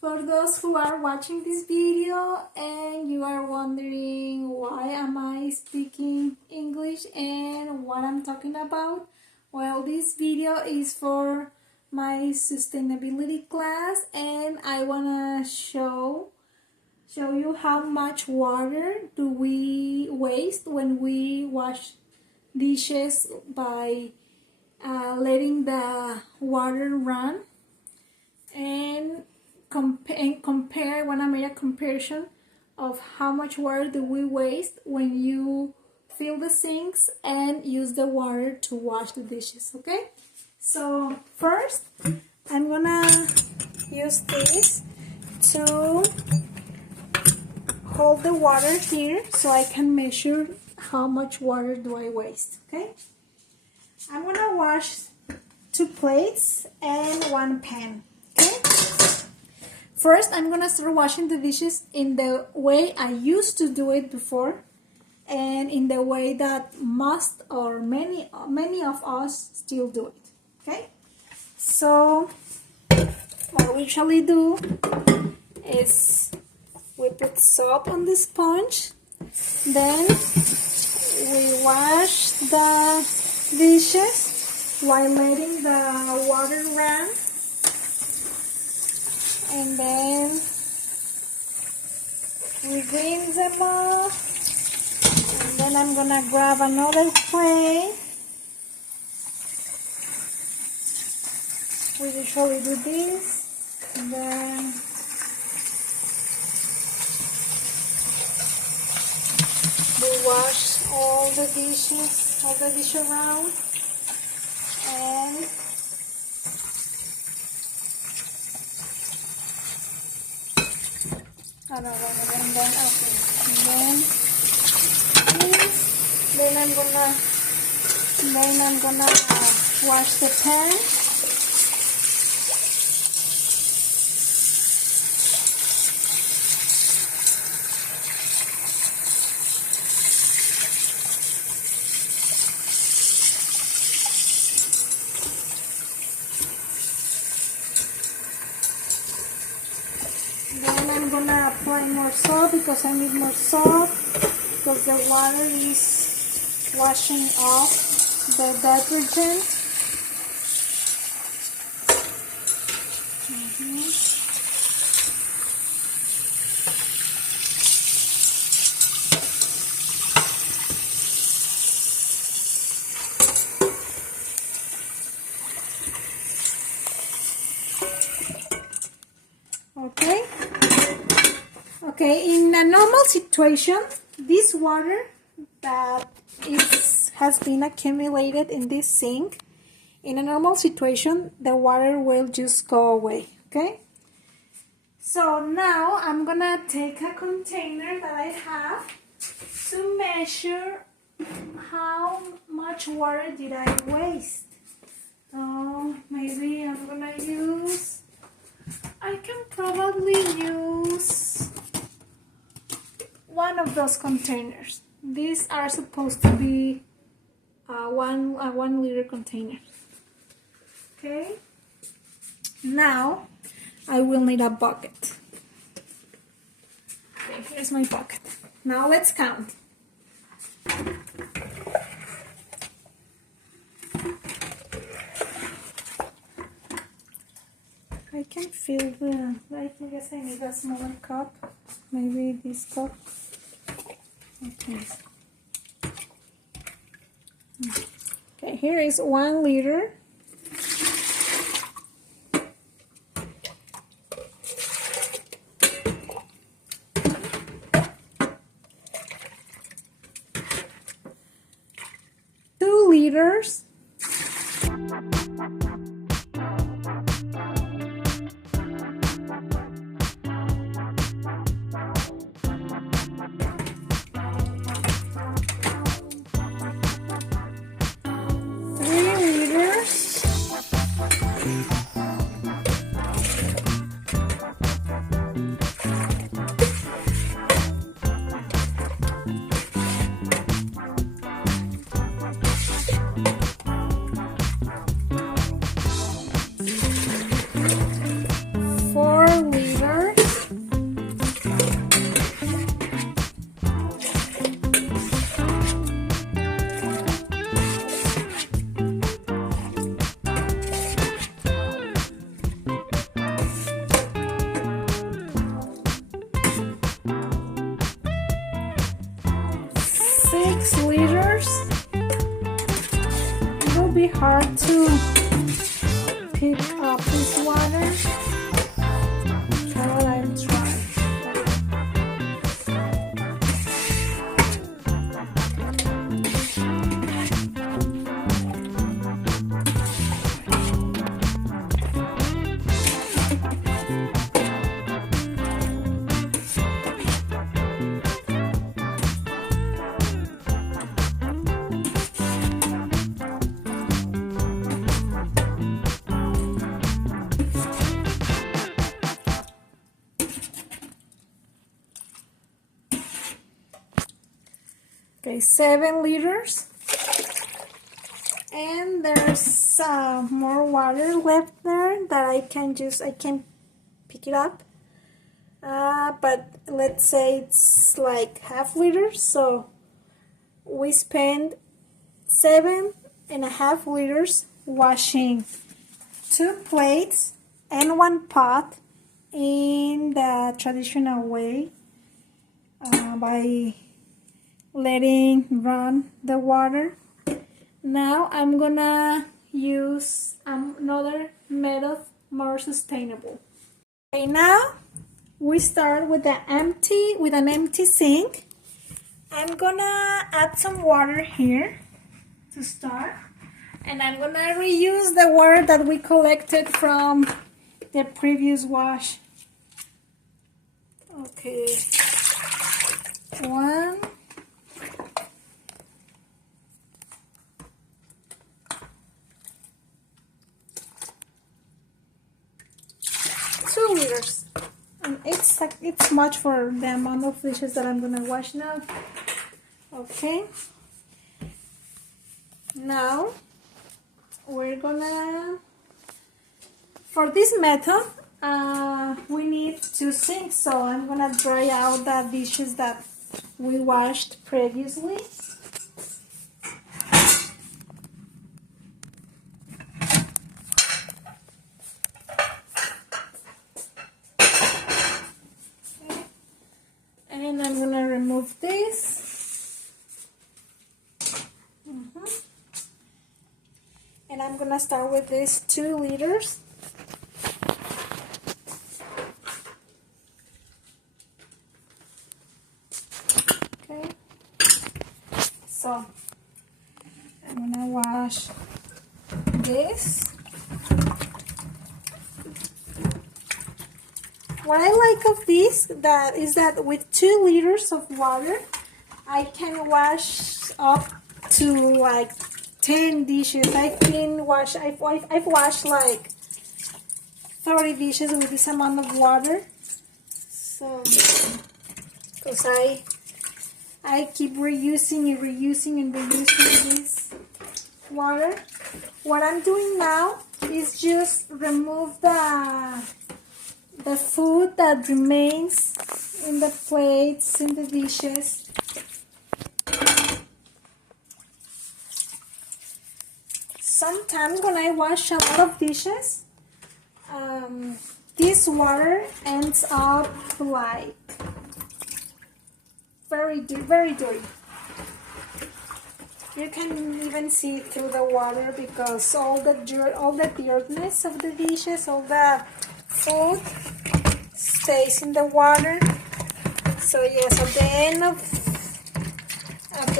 For those who are watching this video and you are wondering why am I speaking English and what I'm talking about, well, this video is for my sustainability class and I wanna show you how much water do we waste when we wash dishes by letting the water run, and compare. When I made a comparison of how much water do we waste when you fill the sinks and use the water to wash the dishes. Okay, so first I'm gonna use this to hold the water here so I can measure how much water do I waste. Okay, I'm gonna wash 2 plates and 1 pan. Okay, first I'm gonna start washing the dishes in the way I used to do it before and in the way that most or many of us still do it. Okay, so what we usually do is we put soap on the sponge, then we wash the dishes while letting the water run, and then we rinse them off, and then I'm gonna grab another plate. We usually do this, and then we wash all the dish around, and and then I'm gonna wash the pan. Then I'm gonna apply more soap because I need more soap because the water is washing off the detergent. Okay, in a normal situation, this water that has been accumulated in this sink, in a normal situation, the water will just go away, okay? So now I'm gonna take a container that I have to measure how much water did I waste. So maybe I'm gonna use, I can probably use one of those containers. These are supposed to be a 1 liter container. Okay, now I will need a bucket. Okay, here's my bucket. Now let's count. I can feel I guess I need a smaller cup. Maybe this cup. Okay. Okay, here is 1 liter. Two liters. 6 liters. It will be hard to pick up this water, but I'm trying. Okay, 7 liters, and there's more water left there that I can pick it up, but let's say it's like half liter, so we spend 7.5 liters washing 2 plates and 1 pot in the traditional way, by letting run the water. Now I'm gonna use another method, more sustainable. Okay, now we start with an empty sink. I'm gonna add some water here to start, and I'm gonna reuse the water that we collected from the previous wash. Okay, 1, 2 liters, and it's much for the amount of dishes that I'm gonna wash now. Okay, now we're gonna, for this method, we need 2 sinks, so I'm gonna dry out the dishes that we washed previously. And I'm gonna remove this. And I'm gonna start with these 2 liters. Okay, so I'm gonna wash this. What I like of this is that with 2 liters of water, I can wash up to like 10 dishes. I've washed like 30 dishes with this amount of water. So, because I keep reusing this water. What I'm doing now is just remove the food that remains in the plates, in the dishes. Sometimes when I wash a lot of dishes, this water ends up like very dirty. You can even see through the water because all the dirtiness of the dishes, all the food stays in the water. So yes, at the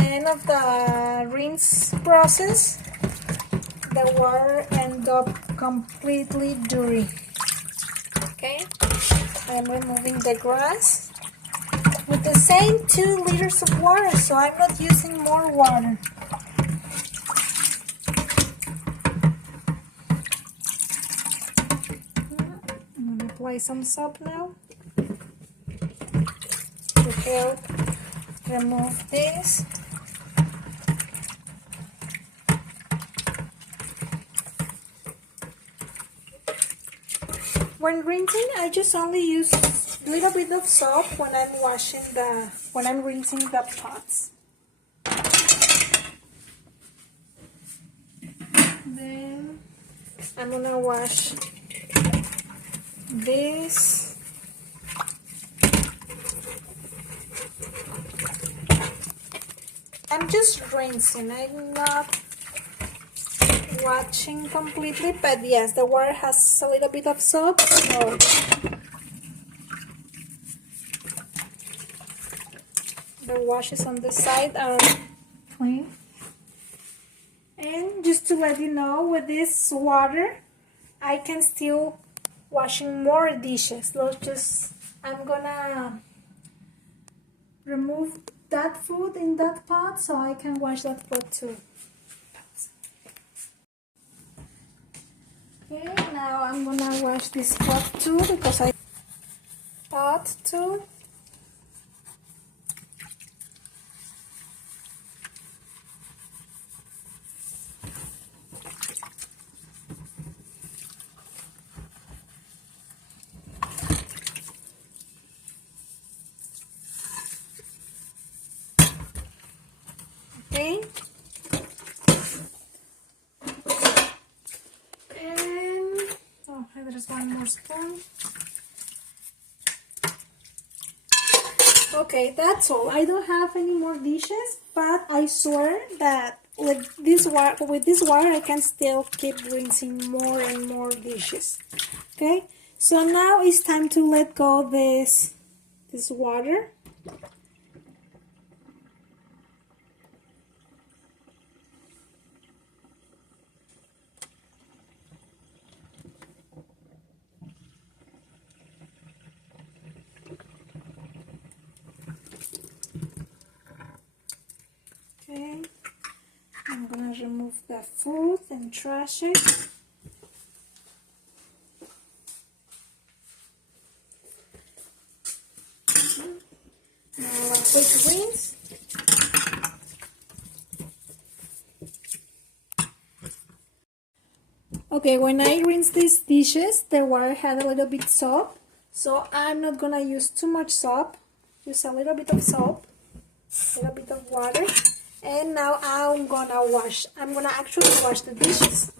end of the rinse process, the water ends up completely dirty. Okay, I'm removing the grass with the same 2 liters of water, so I'm not using more water. I'm gonna apply some soap now to help remove this. When rinsing, I just only use a little bit of soap when I'm rinsing the pots. Then I'm gonna wash this. I'm just rinsing. I'm not washing completely, but yes, the water has a little bit of soap, so the washes on the side are clean. And just to let you know, with this water I can still washing more dishes. I'm gonna remove that food in that pot so I can wash that pot too. Okay, now I'm gonna wash this pot too because I pot too. Okay. And oh, there's one more spoon. Okay, that's all. I don't have any more dishes, but I swear that with this water I can still keep rinsing more and more dishes. Okay, so now it's time to let go this water. Okay, I'm gonna remove the food and trash it. Now a quick rinse. Okay, when I rinse these dishes, the water had a little bit soap, so I'm not gonna use too much soap. Use a little bit of soap, a little bit of water, and now I'm gonna actually wash the dishes.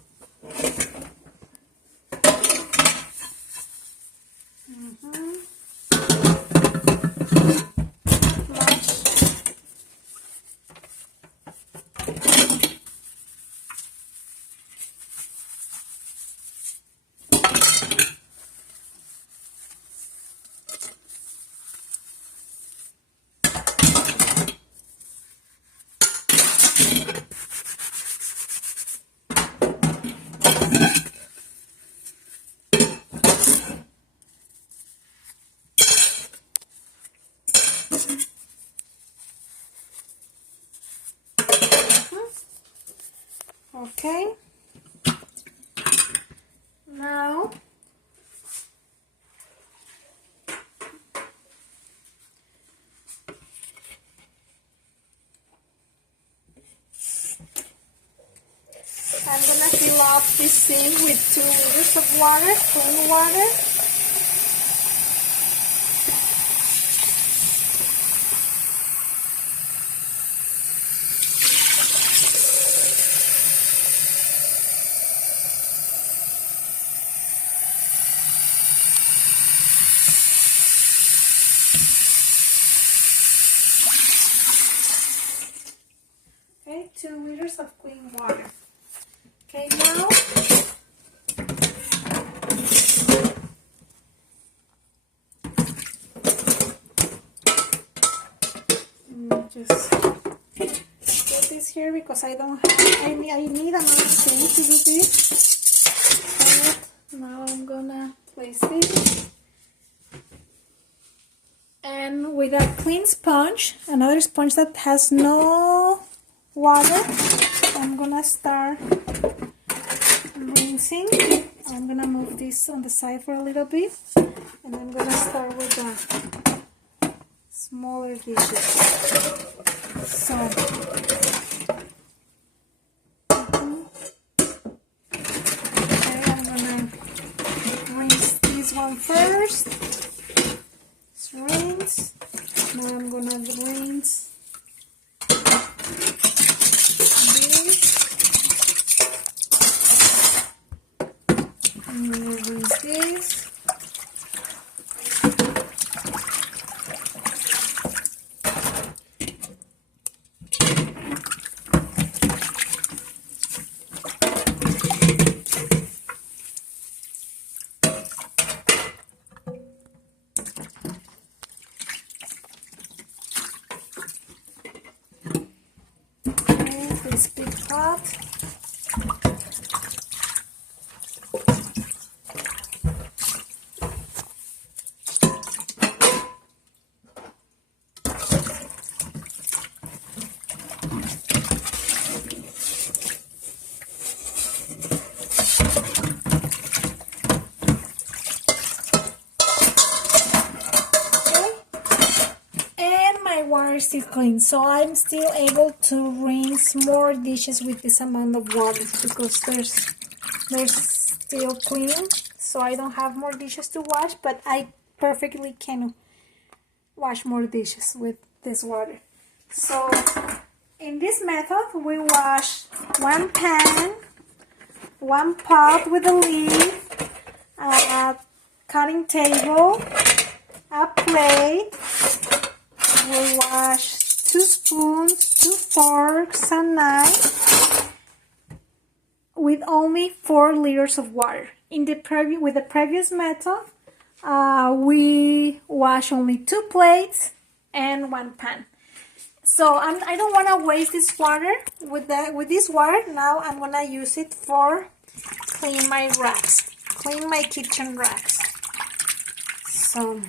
Okay, now I'm gonna fill up this sink with 2 liters of water, clean water. Okay, 2 liters of clean water. Okay, now just put this here because I don't have any. I need another thing to do this. But now I'm gonna place this. And with a clean sponge, another sponge that has no water, I'm gonna start rinsing. I'm gonna move this on the side for a little bit, and I'm gonna start with the smaller dishes. So okay, I'm gonna rinse this one first. Rinse. Now I'm gonna rinse this. I'm gonna rinse this. pot. Water is still clean, so I'm still able to rinse more dishes with this amount of water because there's still clean, so I don't have more dishes to wash, but I perfectly can wash more dishes with this water. So in this method we wash one pan, one pot with a lid, a cutting table, a plate. We'll wash 2 spoons, 2 forks, a knife with only 4 liters of water. With the previous method, we wash only 2 plates and 1 pan. So I don't want to waste this water. With this water, now I'm gonna use it for clean my racks, clean my kitchen racks. So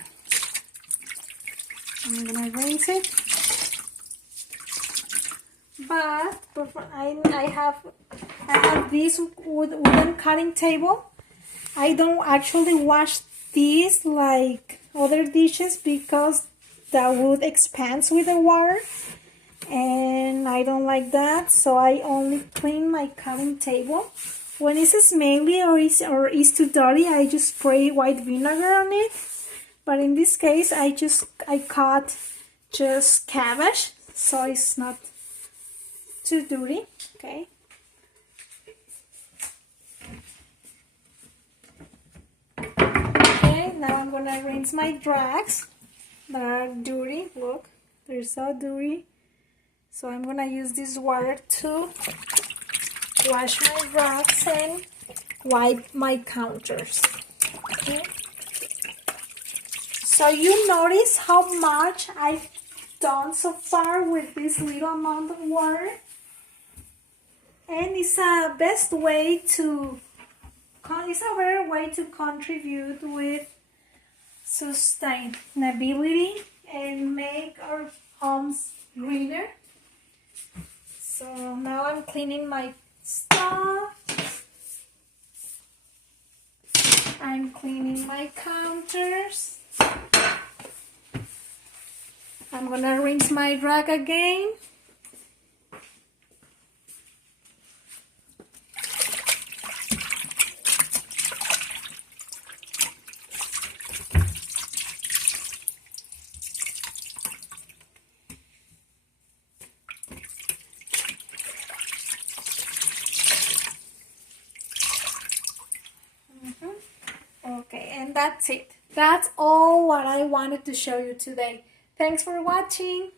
I'm gonna rinse it, but I have this wooden cutting table. I don't actually wash these like other dishes because the wood expands with the water, and I don't like that. So I only clean my cutting table. When it's smelly or is too dirty, I just spray white vinegar on it. But in this case, I cut just cabbage, so it's not too dirty. Okay. Okay, now I'm gonna rinse my drags that are dirty. Look, they're so dirty. So I'm gonna use this water to wash my drags and wipe my counters. Okay. So you notice how much I've done so far with this little amount of water, and it's a best way to, it's a better way to contribute with sustainability and make our homes greener. So now I'm cleaning my stuff. I'm cleaning my counters. I'm gonna rinse my rag again. Okay, and that's it. That's all what I wanted to show you today. Thanks for watching.